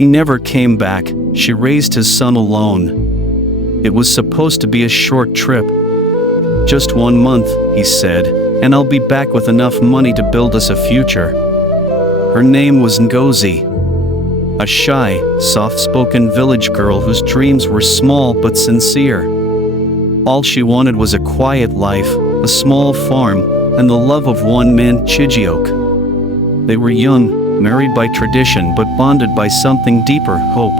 He never came back. She raised his son alone. It was supposed to be a short trip. Just 1 month, he said, and I'll be back with enough money to build us a future. Her name was Ngozi, a shy, soft-spoken village girl whose dreams were small but sincere. All she wanted was a quiet life, a small farm, and the love of one man, Chijioke. They were young, married by tradition but bonded by something deeper, hope.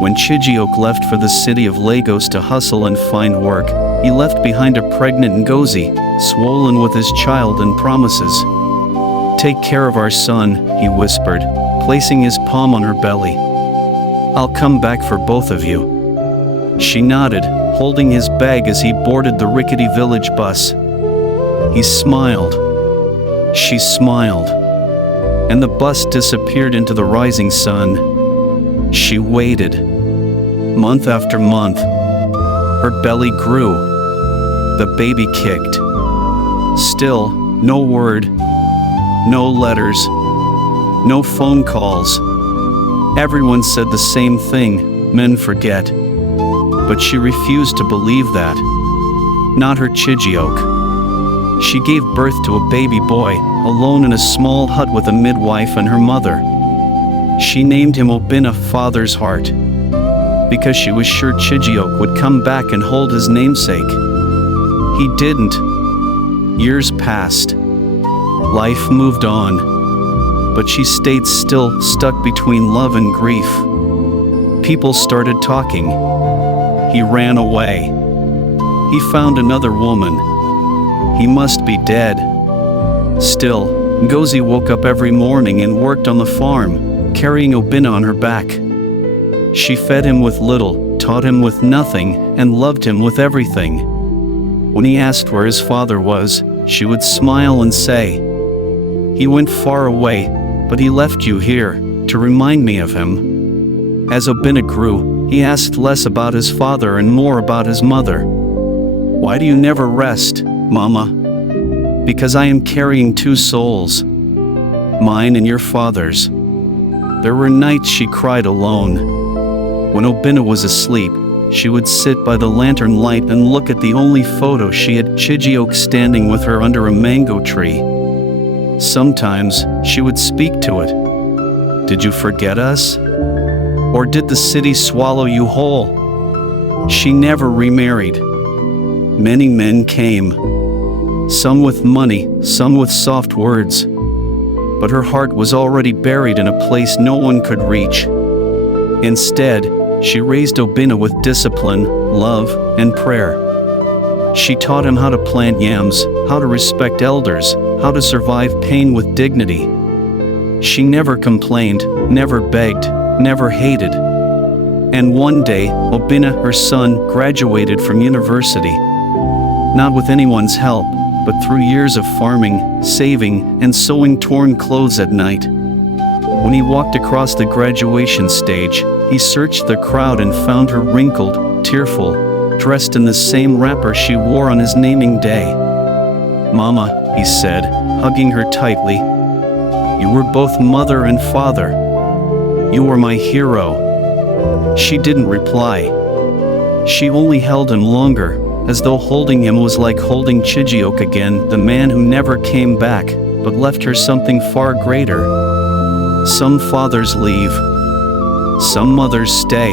When Chijioke left for the city of Lagos to hustle and find work, he left behind a pregnant Ngozi, swollen with his child and promises. "Take care of our son," he whispered, placing his palm on her belly. "I'll come back for both of you." She nodded, holding his bag as he boarded the rickety village bus. He smiled. She smiled. And the bus disappeared into the rising sun. She waited. Month after month. Her belly grew. The baby kicked. Still, no word. No letters. No phone calls. Everyone said the same thing: men forget. But she refused to believe that. Not her Chijioke. She gave birth to a baby boy, alone in a small hut with a midwife and her mother. She named him Obinna, Father's Heart, because she was sure Chijioke would come back and hold his namesake. He didn't. Years passed. Life moved on. But she stayed still, stuck between love and grief. People started talking. He ran away. He found another woman. He must be dead. Still, Ngozi woke up every morning and worked on the farm, carrying Obinna on her back. She fed him with little, taught him with nothing, and loved him with everything. When he asked where his father was, she would smile and say, "He went far away, but he left you here, to remind me of him." As Obinna grew, he asked less about his father and more about his mother. "Why do you never rest, Mama?" "Because I am carrying 2 souls. Mine and your father's." There were nights she cried alone. When Obinna was asleep, she would sit by the lantern light and look at the only photo she had: Chijioke standing with her under a mango tree. Sometimes, she would speak to it. "Did you forget us? Or did the city swallow you whole?" She never remarried. Many men came. Some with money, some with soft words. But her heart was already buried in a place no one could reach. Instead, she raised Obinna with discipline, love, and prayer. She taught him how to plant yams, how to respect elders, how to survive pain with dignity. She never complained, never begged, never hated. And one day, Obinna, her son, graduated from university. Not with anyone's help, but through years of farming, saving, and sewing torn clothes at night. When he walked across the graduation stage, he searched the crowd and found her wrinkled, tearful, dressed in the same wrapper she wore on his naming day. "Mama," he said, hugging her tightly, "you were both mother and father. You were my hero." She didn't reply. She only held him longer, as though holding him was like holding Chijioke again, the man who never came back, but left her something far greater. Some fathers leave. Some mothers stay.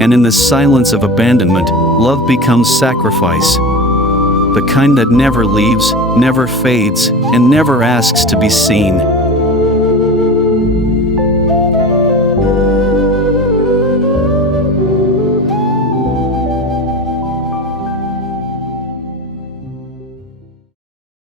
And in the silence of abandonment, love becomes sacrifice. The kind that never leaves, never fades, and never asks to be seen.